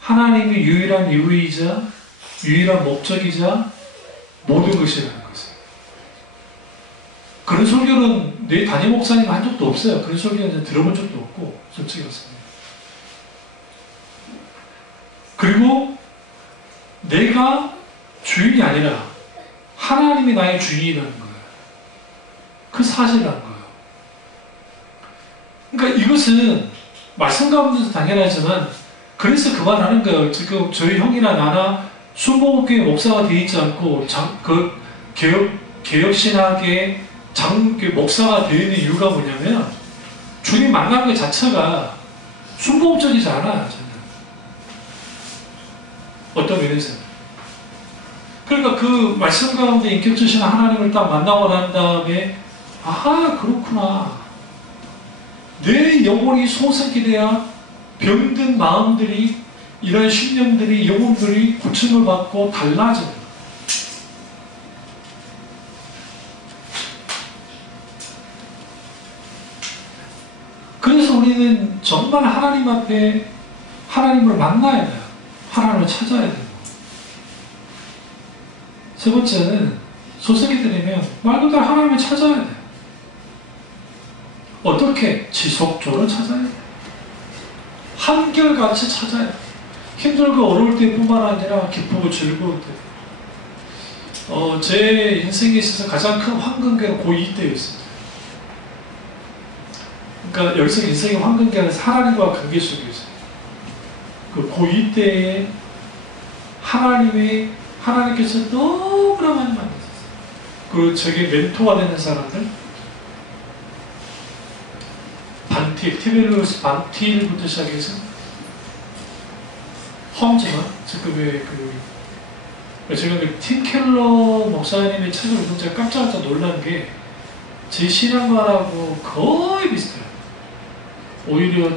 하나님이 유일한 이유이자 유일한 목적이자 모든 것이라는 것을. 그런 설교는 내 담임 목사님 한 적도 없어요. 그런 설교는 들어본 적도 없고 솔직히 말씀드립니다. 그리고 내가 주인이 아니라 하나님이 나의 주인이라는 거예요. 그 사실이라는 거예요. 그러니까 이것은 말씀 가운데서 당연하지만 그래서 그 말하는 거예요. 지금 저희 형이나 나나 순복음교회 목사가 되어 있지 않고 개혁신학의 목사가 되어 있는 이유가 뭐냐면 주님 만나는 것 자체가 순복음적이지 않아요. 저는. 어떤 면에서. 그러니까 그 말씀 가운데 인격주신 하나님을 딱 만나고 난 다음에 그렇구나. 내 영혼이 소생케 돼야 병든 마음들이 이런 신념들이 영혼들이 고침을 받고 달라져요. 그래서 우리는 정말 하나님 앞에 하나님을 만나야 돼요. 하나님을 찾아야 돼요. 세 번째는 소생케 되려면 말 그대로 하나님을 찾아야 돼요. 어떻게? 지속적으로 찾아야 돼요. 한결같이 찾아야 돼요. 힘들고 어려울 때뿐만 아니라 기쁘고 즐거울 때. 제 인생에 있어서 가장 큰 황금기는 고2 때였습니다. 그러니까 여기서 인생의 황금기는 하나님과 관계 속에서 그 고2 때에 하나님께서 너무나 많이 만나셨어요. 그리고 저게 멘토가 되는 사람들 티벨로스 반틸부터 시작해서 험지만 지금 제가 팀 켈러 목사님의 책을 읽으면 제가 깜짝 놀란 게 제 신앙관하고 거의 비슷해요. 오히려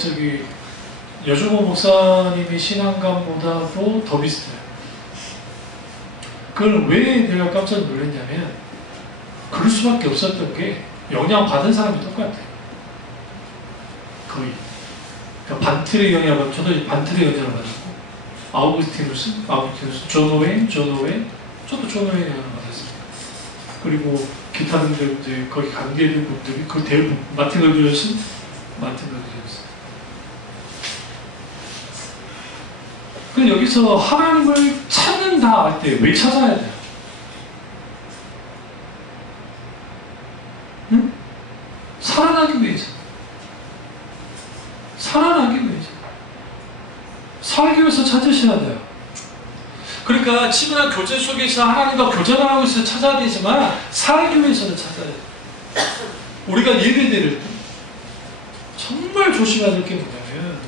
여주모 목사님의 신앙관보다도 더 비슷해요. 그걸 왜 내가 깜짝 놀랐냐면 그럴 수밖에 없었던 게 영향 받은 사람이 똑같아요. 거의. 그러니까 반틀의 영향을, 저도 반틀의 영향을 받았고, 아우구스티누스, 존 오웬, 저도 존 오웬의 영향을 받았습니다. 그리고 기타 등들, 이제 거기 관계된 분들이, 그 대부분, 마틴 로이드 존슨. 근데 여기서 하나님을 찾는다 할 때 왜 찾아야 돼요? 응? 살아나기 위해서. 살아나기 위해서. 살기 위해서 찾으셔야 돼요. 그러니까 친밀한 교제 속에서 하나님과 교제를 하고 있어서 찾아야 되지만 살기 위해서는 찾아야 돼요. 우리가 예배드릴 때 정말 조심해야 될 게 뭐냐면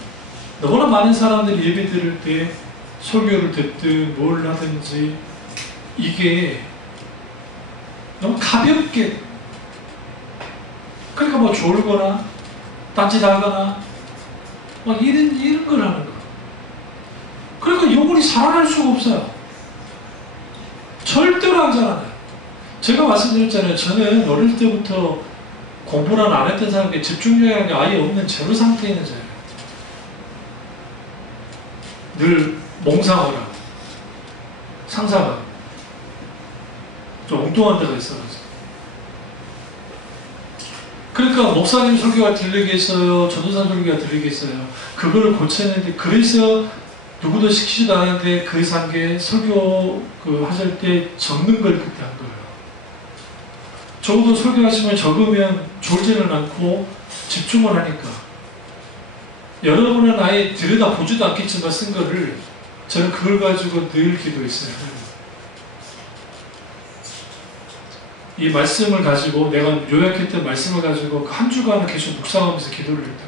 너무나 많은 사람들이 예배드릴 때 설교를 듣든 뭘 하든지 이게 너무 가볍게 그러니까 뭐 졸거나 딴짓하거나 막 이런 걸 하는 거예요. 그러니까 영혼이 살아날 수가 없어요. 절대로 안 자라나요. 제가 말씀드렸잖아요. 저는 어릴 때부터 공부를 안 했던 사람에게 집중력이 아예 없는 제로 상태에 있는 자예요. 늘 몽상을 하고 상상하고 좀 엉뚱한 데가 있어가지고 그러니까 목사님 설교가 들리겠어요, 전도사 설교가 들리겠어요. 그거를 고치는데 그래서 누구도 시키지도 않았는데 그 상계 설교 하실 때 적는 걸 그때 한 거예요. 적어도 설교하시면 적으면 졸지는 않고 집중을 하니까 여러분은 아예 들여다보지도 않겠지만 쓴 거를 저는 그걸 가지고 늘 기도했어요. 이 말씀을 가지고 내가 요약했던 말씀을 가지고 한 주간을 계속 묵상하면서 기도를 했다.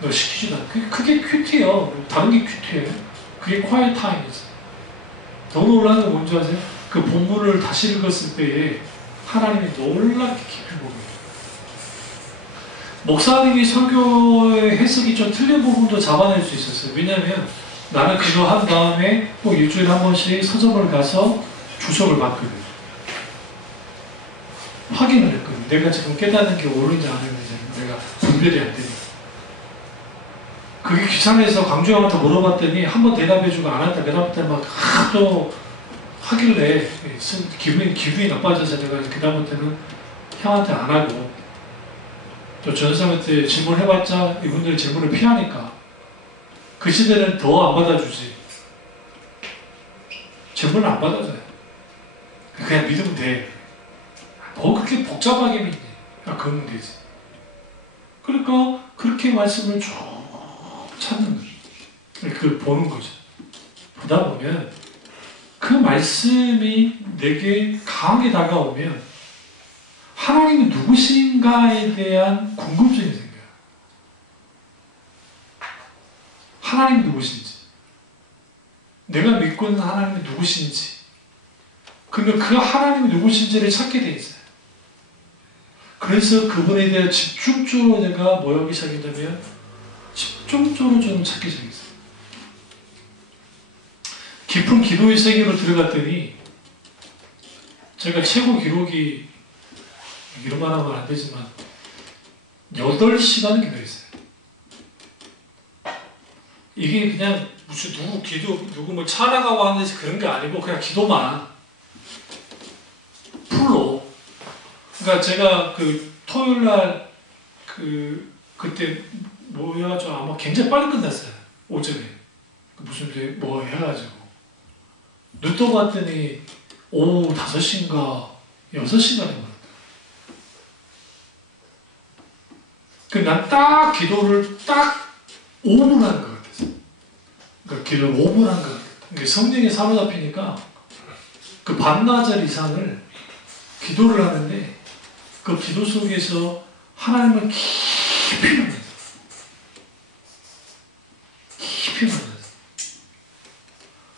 너 시키지도 않아. 그게 큐티예요. 다른 게 큐티예요. 그게 quiet time이지. 더 놀라운 건 뭔지 아세요? 그 본문을 다시 읽었을 때에 하나님이 놀랍게 깊이 보고 목사님이 설교의 해석이 좀 틀린 부분도 잡아낼 수 있었어요. 왜냐하면 나는 그거 한 다음에 꼭 일주일에 한 번씩 서점을 가서 주석을 봤거든. 확인을 했거든. 내가 지금 깨닫는 게 옳은지 안 옳은지 내가 분별이 안 되니까. 그게 귀찮아서 강주 형한테 물어봤더니 한 번 대답해주고 안 한다 대답했더니 막 또 하길래 기분이 나빠져서 내가 그 다음부터는 형한테 안 하고 또 전사한테 질문해봤자 이분들이 질문을 피하니까 그 시대는 더 안 받아주지. 질문을 안 받아줘요. 그냥 믿으면 돼. 뭐 그렇게 복잡하게 믿니? 그러면 되지. 그러니까 그렇게 말씀을 쭉 찾는 거죠. 그걸 보는 거죠. 보다 보면 그 말씀이 내게 강하게 다가오면 하나님이 누구신가에 대한 궁금증이 생겨요. 하나님이 누구신지, 내가 믿고 있는 하나님이 누구신지, 그러면 그 하나님이 누구신지를 찾게 돼 있어요. 그래서 그분에 대한 집중적으로 내가 뭐 하기 시작했냐면 집중적으로 좀 찾기 시작했어요. 깊은 기도의 세계로 들어갔더니 제가 최고 기록이 이런만 하면 안 되지만 8시간 기도했어요. 이게 그냥 무슨 누구 뭐 찬양하고 하는 그런 게 아니고 그냥 기도만 풀로. 그러니까 제가 그 토요일날 그때 뭐 해가지고 아마 굉장히 빨리 끝났어요. 오전에 무슨 뭐 해가지고 눈 떠 봤더니 오후 5시인가 6시간이 걸렸다. 난 딱 기도를 딱 5분 한 것 같았어요. 그러니까 기도를 5분 한 것 같아요. 그러니까 성령에 사로잡히니까 그 반나절 이상을 기도를 하는데 그 기도 속에서 하나님을 깊이 만나요. 깊이 만나요.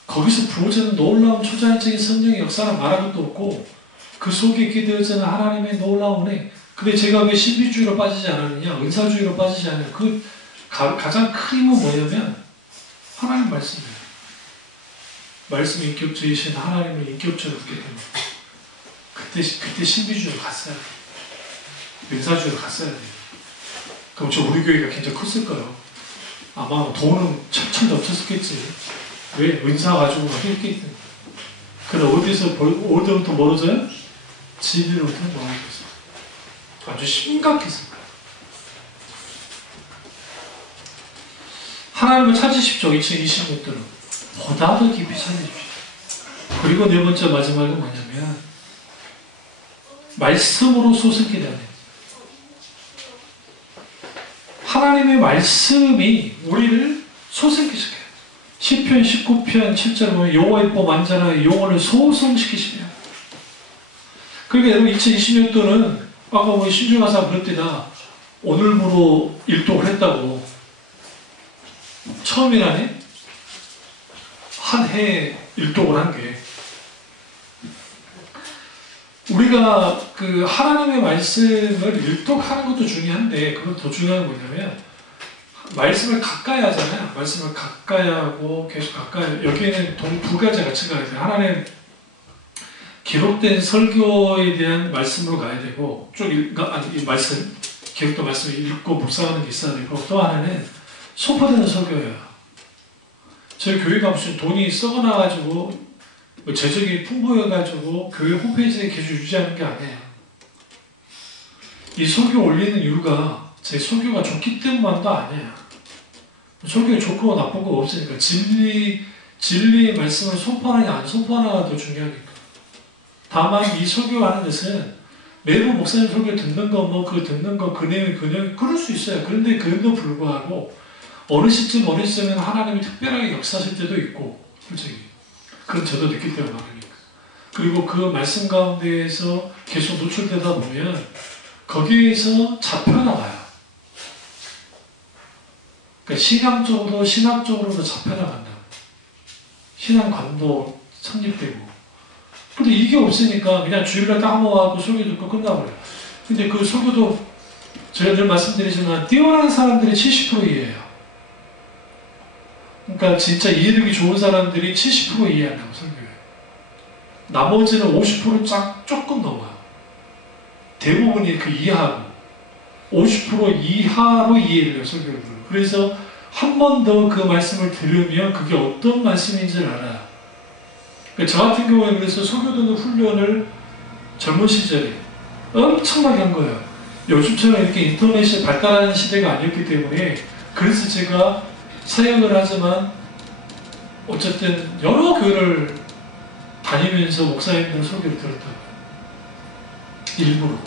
거기서 부어지는 놀라운 초자연적인 성령의 역사는 말할 것도 없고 그 속에 있게 되어지는 하나님의 놀라운 은혜. 근데 제가 왜 신비주의로 빠지지 않았느냐, 은사주의로 빠지지 않느냐, 그 가장 큰 힘은 뭐냐면 하나님 말씀이에요. 말씀이 인격주의신 하나님을 인격적으로 듣게 됩니다. 그때 신비주의로 갔어야 돼요. 은사주의로 갔어야 돼요. 그럼 우리 교회가 굉장히 컸을 거예요. 아마 돈은 철철 넘쳤었겠지. 왜? 은사 가지고 막 했기 때문에. 그럼 어디서부터 멀어져요? 지비로부터 멀어졌어요. 아주 심각했을 거예요. 하나님을 찾으십시오. 2020년도는 보다 더 깊이 찾으십시오. 그리고 네 번째 마지막은 뭐냐면 말씀으로 소생케 되는, 하나님의 말씀이 우리를 소생시켜요. 시편 19편 7절에 보면 여호와의 법 완전하게 영혼을 소성시키시며. 그러니까 여러분 2020년도는 아까 우리 신중가사 그랬더나 오늘부로 일독을 했다고 처음이라네. 한 해에 일독을 한 게, 우리가 그 하나님의 말씀을 일독하는 것도 중요한데, 그건 더 중요한 건 뭐냐면 말씀을 가까이 하잖아요. 말씀을 가까이 하고 계속 가까이, 여기에는 두 가지 가치가 있어요. 하나는 기록된 설교에 대한 말씀으로 가야 되고, 이 말씀, 기록된 말씀을 읽고 묵상하는 게 있어야 되고, 또 하나는 소파되는 설교예요. 저희 교회가 무슨 돈이 썩어나가지고 재정이 풍부해가지고 교회 홈페이지에 계속 유지하는 게 아니에요. 이 설교 올리는 이유가 제 설교가 좋기 때문만도 아니에요. 설교가 좋고 나쁘고 없으니까 진리의 말씀을 선포하느냐 안 선포하느냐가 더 중요하니까. 다만 이 설교하는 것은 매번 목사님 설교 듣는 거 뭐 그 듣는 거 그 내용 그럴 수 있어요. 그런데 그럼에도 불구하고 어느 시점에는 하나님이 특별하게 역사하실 때도 있고, 솔직히 그건 저도 느낄 때가 많으니까. 그리고 그 말씀 가운데에서 계속 노출되다 보면 거기에서 잡혀나가요. 그러니까 신학적으로도 잡혀나간다. 신앙관도 성립되고. 근데 이게 없으니까 그냥 주일날 딱 넘어가고 설교 듣고 끝나버려요. 근데 그 설교도 제가 늘 말씀드리지만 뛰어난 사람들이 70%예요. 그러니까 진짜 이해력이 좋은 사람들이 70% 이해한다고 설교해요. 나머지는 50% 조금 넘어요. 대부분이 그 이해하고 50% 이하로 이해를 해요, 설교를. 그래서 한 번 더 그 말씀을 들으면 그게 어떤 말씀인지를 알아요. 그러니까 저 같은 경우에 그래서 설교 듣는 훈련을 젊은 시절에 엄청나게 한 거예요. 요즘처럼 이렇게 인터넷이 발달하는 시대가 아니었기 때문에. 그래서 제가 사역을 하지만 어쨌든 여러 교회를 다니면서 목사님들 설교를 들었다고요. 일부러.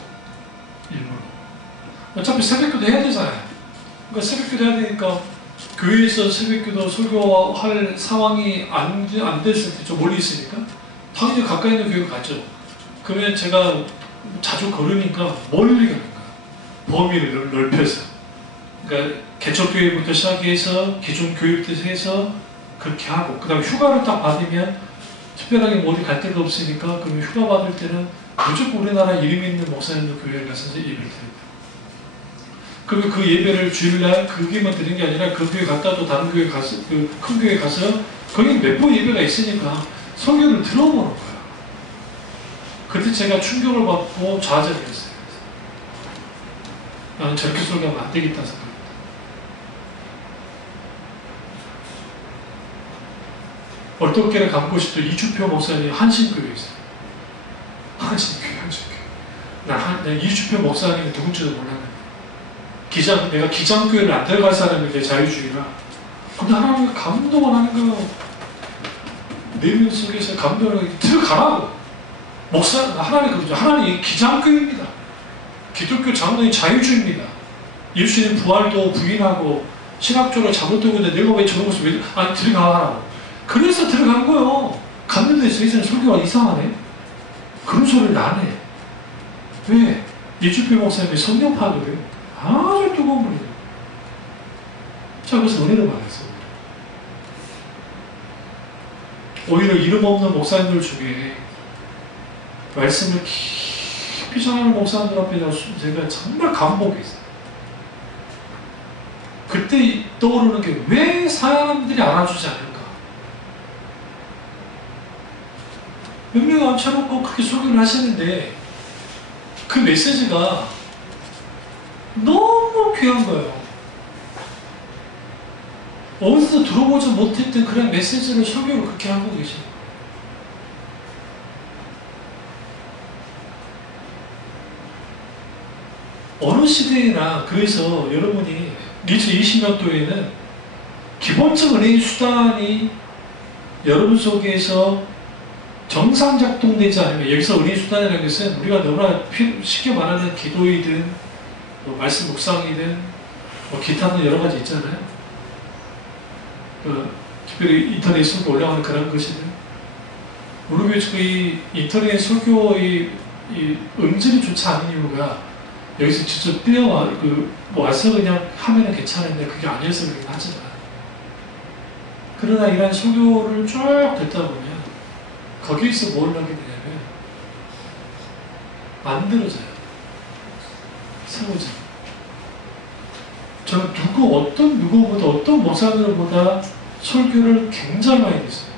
어차피 새벽기도 해야 되잖아요. 그러니까 새벽기도 해야 되니까 교회에서 새벽기도 설교할 상황이 안 됐을 때, 좀 멀리 있으니까 당연히 가까이 있는 교회로 갔죠. 그러면 제가 자주 걸으니까 멀리 가는 거예요. 범위를 넓혀서. 그러니까 개척교회부터 시작해서 기존 교회부터 해서 그렇게 하고, 그 다음에 휴가를 딱 받으면 특별하게 뭐 어디 갈 데가 없으니까 그러면 휴가 받을 때는 무조건 우리나라 이름 있는 목사님들 교회에 가서 예배를 드립니다. 그리고 그 예배를 주일날 그게만 드리는 게 아니라 그 교회 갔다 또 다른 교회 가서, 그 큰 교회 가서 거기 몇 번 예배가 있으니까 설교를 들어보는 거예요. 그때 제가 충격을 받고 좌절했어요. 나는 저렇게 설교하면 안 되겠다 생각합니다. 얼떨결에 간 곳이 또 이주표 목사님 한신교회에 있어요. 한신교회. 난 이주표 목사님이 누군지도 몰랐는데, 내가 기장교회를 안 들어갈 사람인데, 자유주의라. 근데 하나님이 감동을 하는 거예요. 내면 속에서 감동을 들어가라고. 하나님 그러죠. 하나님 기장교회입니다. 기독교 장로는 자유주의입니다. 예수님 부활도 부인하고 신학적으로 잘못되고 있는데 내가 왜 저런 것을 들어가라고. 그래서 들어간 거예요. 갔는데 저기서는 설교가 이상하네. 그런 소리를 안 해. 왜? 이주표 목사님이 성령 파괴를 아주 뜨거운 분이에요. 자, 그래서 은혜를 받았어요. 오히려 이름 없는 목사님들 중에 말씀을 깊이 전하는 목사님들 앞에 제가 정말 감복했어요. 그때 떠오르는 게 왜 사람들이 알아주지 않을까? 몇 명 앉혀놓고 그렇게 설교를 하시는데 그 메시지가 너무 귀한 거예요. 어디서 들어보지 못했던 그런 메시지를 설교를 그렇게 하고 계시는 거예요. 어느 시대나. 그래서 여러분이 2020년도에는 기본적 은혜의 수단이 여러분 속에서 정상 작동되지 않으면, 여기서 은혜의 수단이라는 것은 우리가 너무나 쉽게 말하는 기도이든 뭐 말씀 묵상이든 뭐 기타는 여러 가지 있잖아요. 특별히 인터넷 설교 올라가는 그런 것이든, 우리 교회 이 인터넷 설교의 이 음질이 좋지 않은 이유가 여기서 직접 뛰어와 와서 그냥 하면은 괜찮은데 그게 아니어서 그렇게 하잖아. 그러나 이런 설교를 쭉 듣다 보면 거기에서 뭘 하게 되냐면 만들어져요. 세워져요. 저는 누구보다 어떤 목사들보다 설교를 굉장히 많이 듣어요.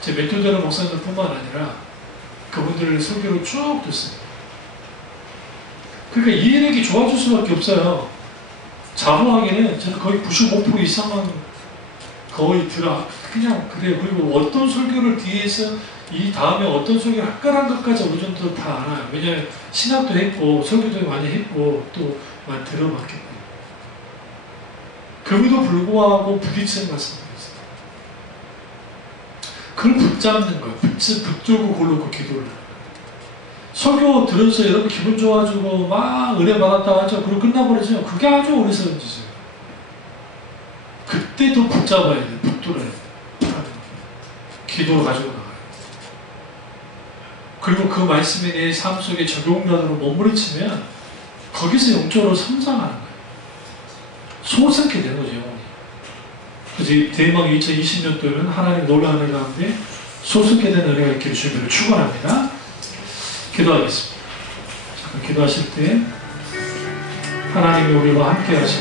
제 메토드는 목사들뿐만 아니라 그분들의 설교를 쭉 듣습니다. 그러니까 이 일이 좋아질 수밖에 없어요. 자부하기는 저는 거의 95% 이상은 거의 그냥 그래요. 그리고 어떤 설교를 뒤에서 이 다음에 어떤 설교를 할 거란 것까지 어느 정도 다 알아요. 왜냐하면 신학도 했고 설교도 많이 했고 또 많이 들어봤기 때문에. 그럼에도 불구하고 부딪히는 말씀이 있어요. 그걸 붙잡는 거예요. 붙들고 골놓고 기도를. 설교 들어서 여러분 기분 좋아지고 막 은혜 받았다 하죠. 그리고 끝나버리죠. 그게 아주 어리석은 짓이에요. 그때도 붙잡아야 돼요. 붙들어야 돼요. 기도로 가지고 나가요. 그리고 그 말씀이 내 삶 속에 적용단으로 몸부림치면 거기서 영적으로 성장하는 거예요. 소생케 되는 거죠, 영혼이. 그래서 대망 2020년도에는 하나님 놀라운 은혜 가운데 소생케 되는 은혜가 있기를 주님으로 축원합니다. 기도하겠습니다. 기도하실 때 하나님이 우리와 함께 하시고